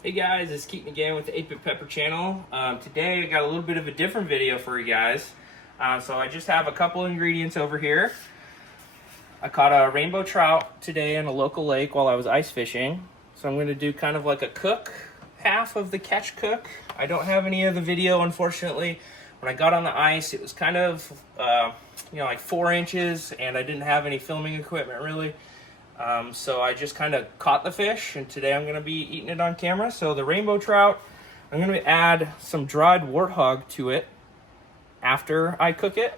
Hey guys, it's Keaton again with the 8-Bit Pepper channel. Today I got a little bit of a different video for you guys. So I just have a couple ingredients over here. I caught a rainbow trout today in a local lake while I was ice fishing. So I'm going to do kind of like a cook, half of the catch cook. I don't have any of the video, unfortunately. When I got on the ice, it was kind of, like 4 inches, and I didn't have any filming equipment really. So I just kind of caught the fish, and today I'm going to be eating it on camera. So the rainbow trout, I'm going to add some dried warthog to it after I cook it.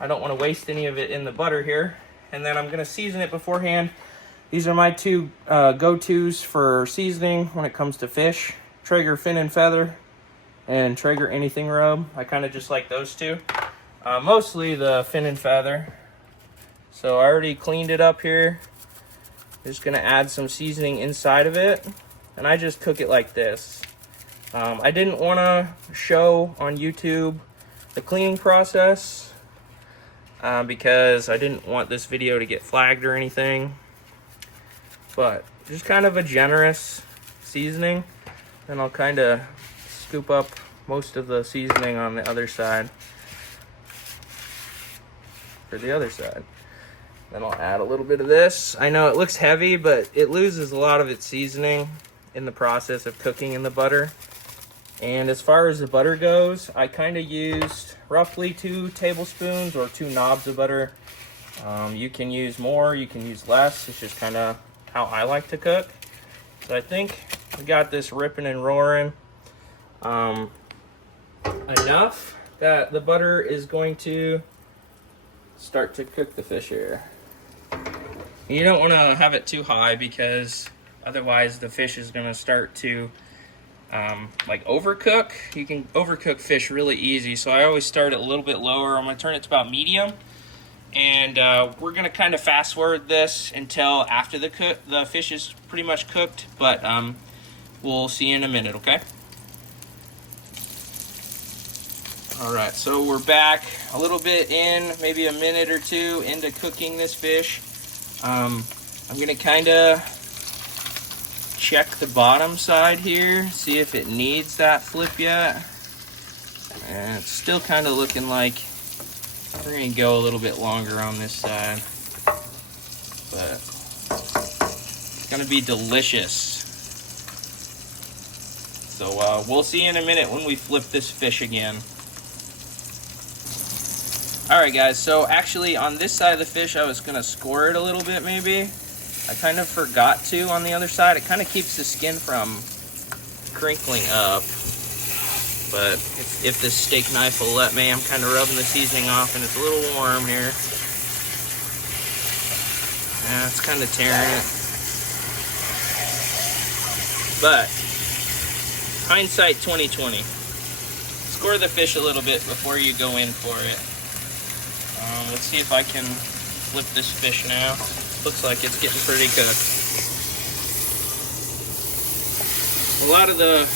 I don't want to waste any of it in the butter here. And then I'm going to season it beforehand. These are my two go-tos for seasoning when it comes to fish. Traeger fin and feather and Traeger anything rub. I kind of just like those two. Mostly the fin and feather. So I already cleaned it up here. Just gonna add some seasoning inside of it, and I just cook it like this. I didn't want to show on YouTube the cleaning process because I didn't want this video to get flagged or anything, but just kind of a generous seasoning, and I'll kind of scoop up most of the seasoning on the other side for the other side. Then I'll add a little bit of this. I know it looks heavy, but it loses a lot of its seasoning in the process of cooking in the butter. And as far as the butter goes, I kind of used roughly 2 tablespoons or 2 knobs of butter. You can use more, you can use less. It's just kind of how I like to cook. So I think we got this ripping and roaring enough that the butter is going to start to cook the fish here. You don't want to have it too high because otherwise the fish is going to start to like overcook. You can overcook fish really easy, so I always start it a little bit lower. I'm going to turn it to about medium, and we're going to kind of fast forward this until after the fish is pretty much cooked, but we'll see you in a minute, okay? Alright, so we're back a little bit in, maybe a minute or two into cooking this fish. I'm going to kind of check the bottom side here, see if it needs that flip yet. And it's still kind of looking like we're going to go a little bit longer on this side. But it's going to be delicious. So we'll see in a minute when we flip this fish again. Alright guys, so actually on this side of the fish I was going to score it a little bit maybe. I kind of forgot to on the other side. It kind of keeps the skin from crinkling up. But if this steak knife will let me, I'm kind of rubbing the seasoning off, and it's a little warm here. Yeah, it's kind of tearing it. But hindsight 2020. Score the fish a little bit before you go in for it. Let's see if I can flip this fish now. Looks like it's getting pretty cooked. A lot of the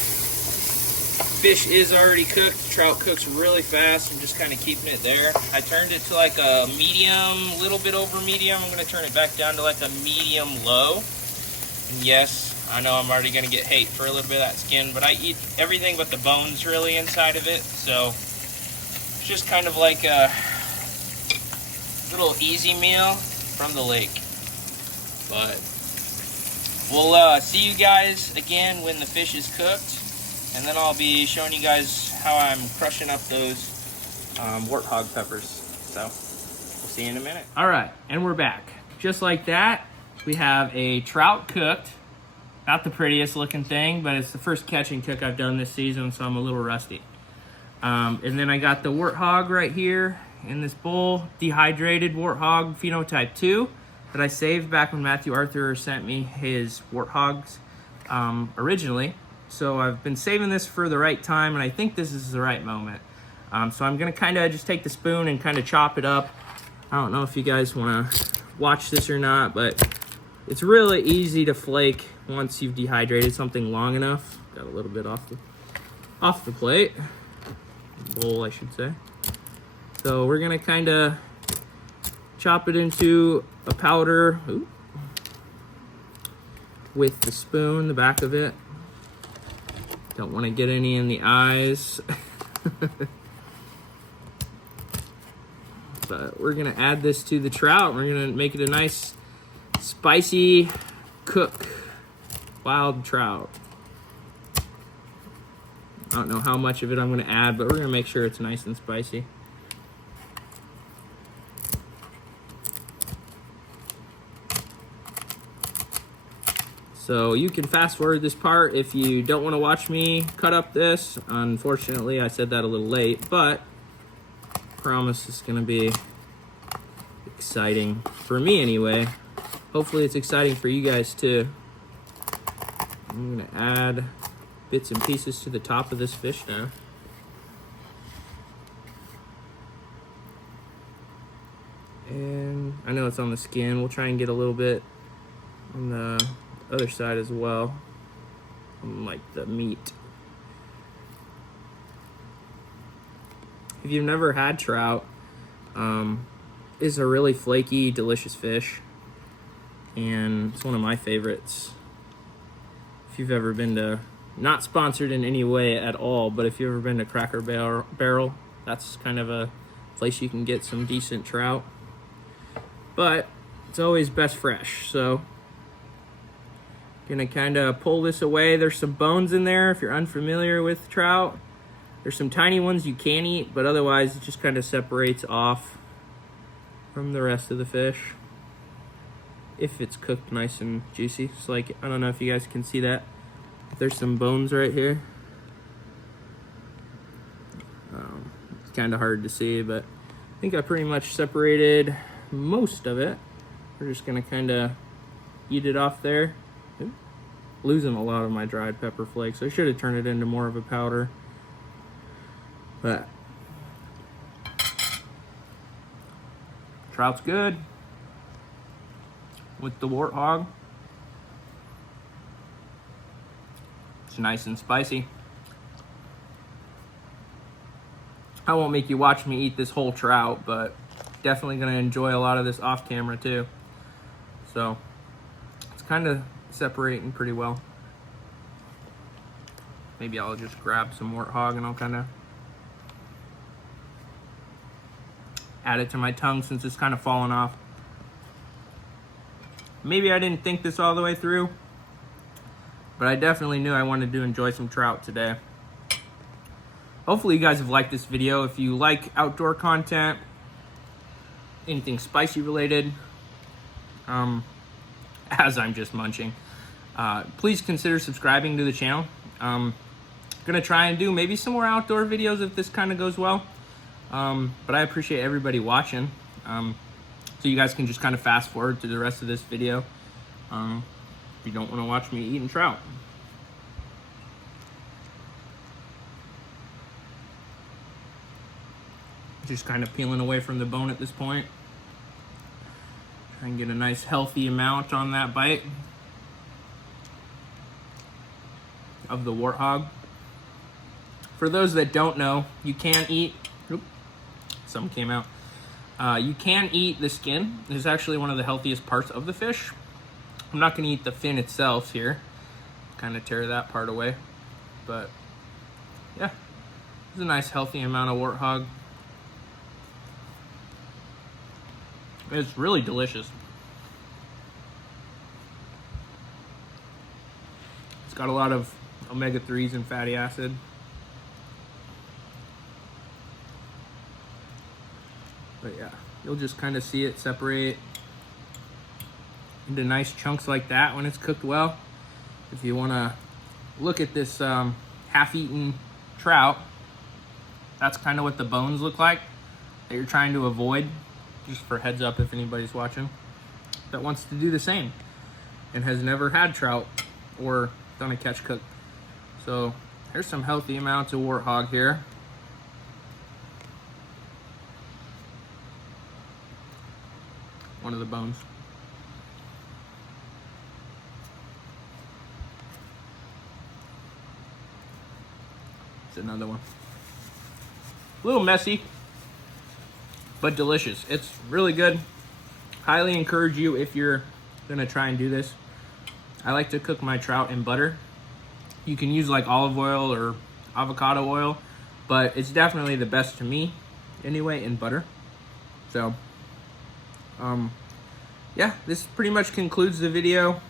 fish is already cooked. The trout cooks really fast. I'm just kind of keeping it there. I turned it to like a medium, little bit over medium. I'm going to turn it back down to like a medium low. And yes, I know I'm already going to get hate for a little bit of that skin, but I eat everything but the bones really inside of it. So it's just kind of like a little easy meal from the lake. But we'll see you guys again when the fish is cooked, and then I'll be showing you guys how I'm crushing up those warthog peppers. So we'll see you in a minute. All right, and we're back. Just like that, we have a trout cooked. Not the prettiest looking thing, but it's the first catch and cook I've done this season, so I'm a little rusty. And then I got the warthog right here in this bowl, dehydrated warthog phenotype 2 that I saved back when Matthew Arthur sent me his warthogs originally. So I've been saving this for the right time, and I think this is the right moment. So I'm gonna kind of just take the spoon and kind of chop it up. I don't know if you guys want to watch this or not, but it's really easy to flake once you've dehydrated something long enough. Got a little bit off the plate, bowl I should say. So we're gonna kind of chop it into a powder with the spoon, the back of it. Don't want to get any in the eyes. But we're gonna add this to the trout. We're gonna make it a nice spicy cook wild trout. I don't know how much of it I'm gonna add, but we're gonna make sure it's nice and spicy. So you can fast forward this part if you don't want to watch me cut up this. Unfortunately, I said that a little late, but I promise it's going to be exciting for me anyway. Hopefully it's exciting for you guys too. I'm going to add bits and pieces to the top of this fish now. And I know it's on the skin. We'll try and get a little bit on the other side as well, like the meat. If you've never had trout, it's a really flaky, delicious fish, and it's one of my favorites. If you've ever been to, not sponsored in any way at all, but if you've ever been to Cracker Barrel, that's kind of a place you can get some decent trout, but it's always best fresh. So gonna kind of pull this away. There's some bones in there if you're unfamiliar with trout. There's some tiny ones you can eat, but otherwise it just kind of separates off from the rest of the fish if it's cooked nice and juicy. It's like, I don't know if you guys can see that. There's some bones right here. It's kind of hard to see, but I think I pretty much separated most of it. We're just gonna kind of eat it off there. Losing a lot of my dried pepper flakes. I should have turned it into more of a powder. But trout's good with the Warthog. It's nice and spicy. I won't make you watch me eat this whole trout, but definitely gonna enjoy a lot of this off camera too. So it's kind of separating pretty well. Maybe I'll just grab some Warthog and I'll kind of add it to my tongue since it's kind of falling off. Maybe I didn't think this all the way through, but I definitely knew I wanted to enjoy some trout today. Hopefully you guys have liked this video. If you like outdoor content, anything spicy related, as I'm just munching, please consider subscribing to the channel. Gonna try and do maybe some more outdoor videos if this kind of goes well, but I appreciate everybody watching, so you guys can just kind of fast forward to the rest of this video if you don't want to watch me eating trout. Just kind of peeling away from the bone at this point. Try and get a nice healthy amount on that bite of the Warthog. For those that don't know, you can eat, some came out. You can eat the skin. It's actually one of the healthiest parts of the fish. I'm not gonna eat the fin itself here. Kind of tear that part away. But yeah, it's a nice healthy amount of Warthog. It's really delicious. It's got a lot of omega-3s and fatty acid. But yeah, you'll just kind of see it separate into nice chunks like that when it's cooked well. If you want to look at this half-eaten trout, that's kind of what the bones look like that you're trying to avoid. Just for heads up if anybody's watching that wants to do the same and has never had trout or done a catch cook. So there's some healthy amounts of Warthog here. One of the bones. It's another one. A little messy, but delicious. It's really good. Highly encourage you if you're gonna try and do this. I like to cook my trout in butter You can use like olive oil or avocado oil, but it's definitely the best to me anyway, in butter. So yeah, this pretty much concludes the video.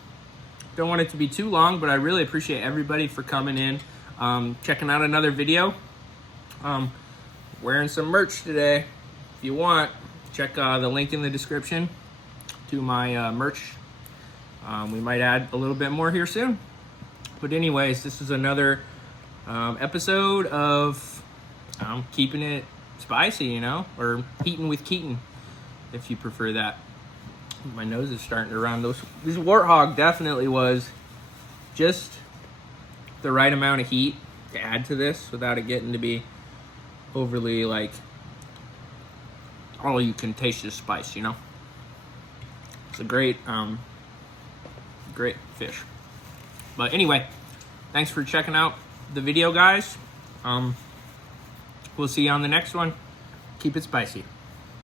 Don't want it to be too long, but I really appreciate everybody for coming in, checking out another video. Wearing some merch today. If you want, check the link in the description to my merch. We might add a little bit more here soon. But anyways, this is another episode of keeping it spicy, you know, or heating with Keaton, if you prefer that. My nose is starting to run. This Warthog definitely was just the right amount of heat to add to this without it getting to be overly like all you can taste is spice, you know. It's a great great fish. But anyway, thanks for checking out the video, guys. We'll see you on the next one. Keep it spicy.